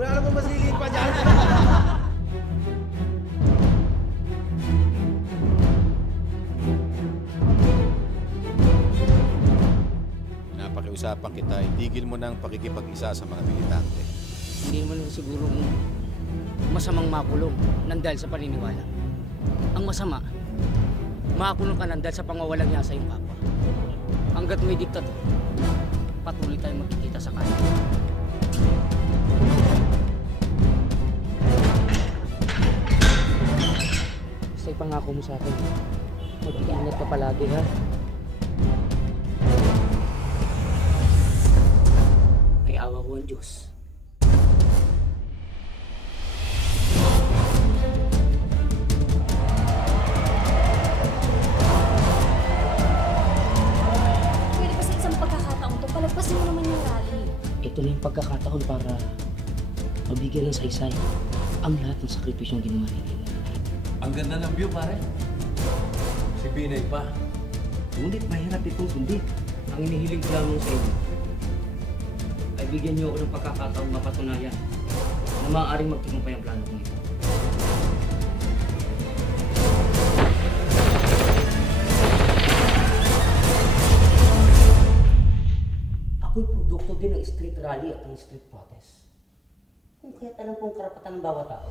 Wala naman masiliit pa dyan. Napakiusapan kita, itigil mo ng pakikipag-isa sa mga militante. Hindi naman siguro masamang makulong nang dahil sa paniniwala. Ang masama, makulong ka nang dahil sa pangawalang niya sa iyong kapwa. Hanggat may diktator, patuloy tayong magkikita sa kanya. Basta ipangako mo sa akin, mag-iingat ka palagi, ha? May awa ko ang Diyos. Palagpasin mo naman yung rally. Ito na yung pagkakataon para mabigyan ng saysay ang lahat ng sakripisyong ginawa ni Lila. Ang ganda ng view, pare. Si Binay pa. Ngunit mahirap itong sundin. Ang inihiling ko lamang sa inyo ay bigyan niyo ako ng pagkakataong mapatunayan na maaaring magtagumpay ang plano kong ito. Ako'y produkto din ng street rally at ng street protest. Kung kaya't alam kong karapatan ng bawat tao.